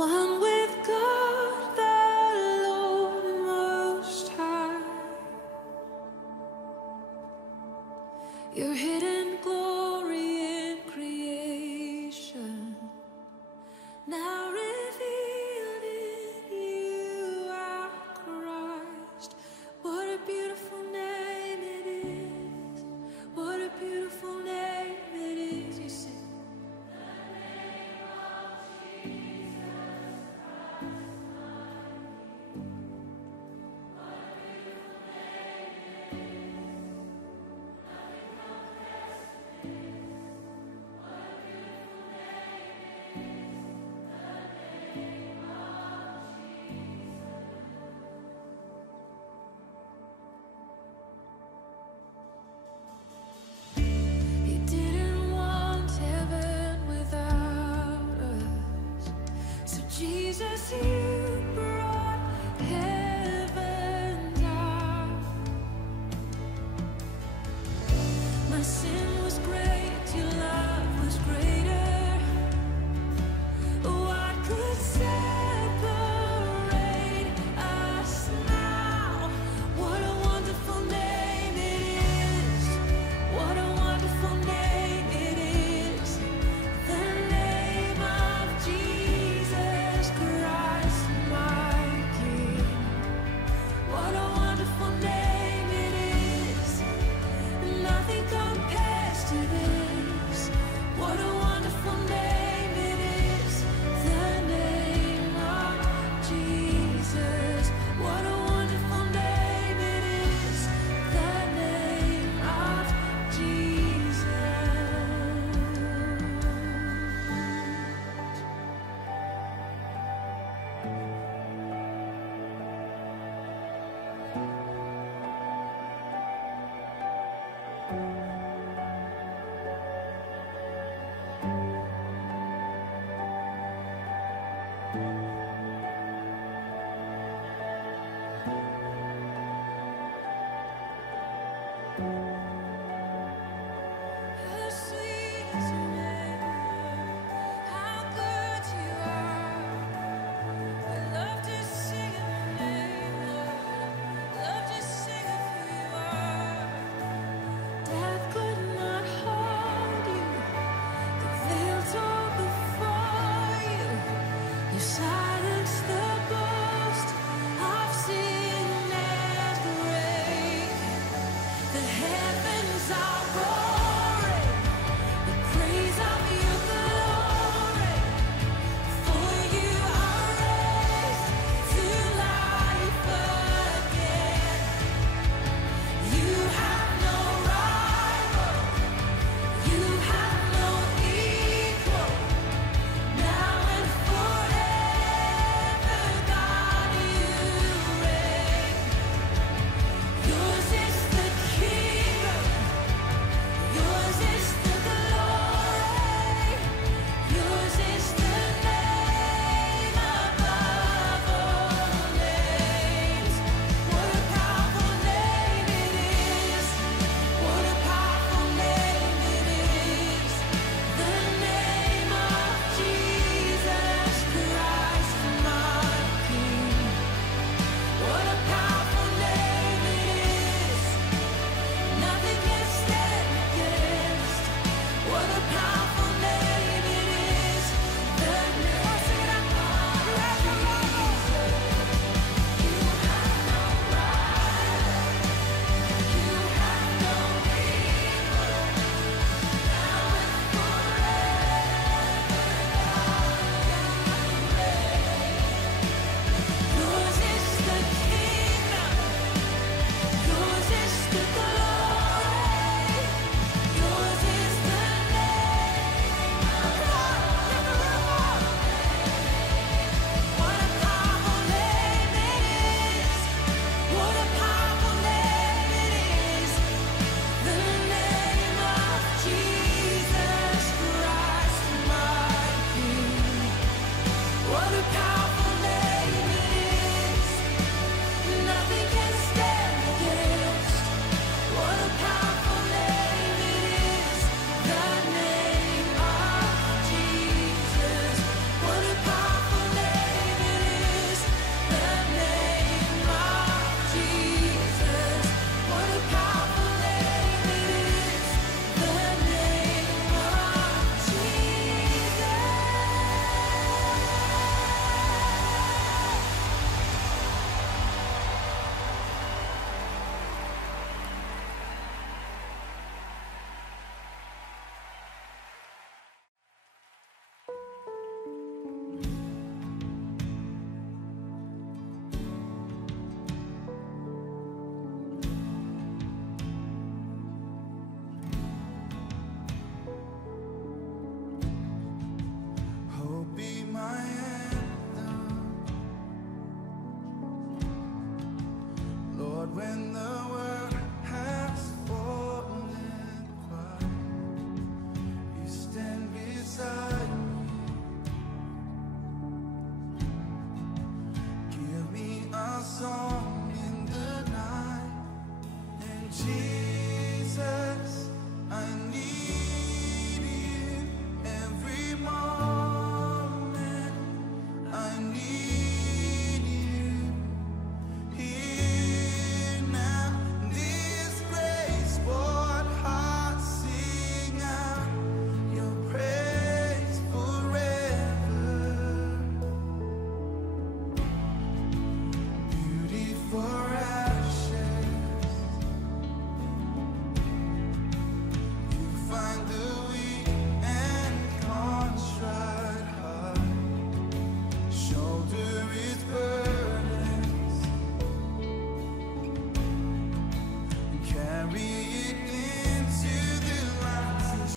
one with God the Lord Most High. Your hidden glory in creation, now revealed in you, our Christ. What a beautiful name it is. What a beautiful name it is. You sing. He didn't want heaven without us. So Jesus, you brought heaven down. My sin was great, your love was greater. What could separate us now? What a wonderful name it is. What a wonderful name it is. The name of Jesus Christ, my King. What a wonderful name it is. Nothing compares to this. What a wonderful name it is. The name of Jesus. What a wonderful name it is. The name of Jesus. How sweet is your name. How good you are. We love to sing of your name, Lord. Love to sing of who you are. Death could not hold you. The veil tore before you. You silenced the boast of sin and grave. The heavens are roaring, the praise of your glory. For you are raised to life again. You have no rival, you have no equal, now and forever. when the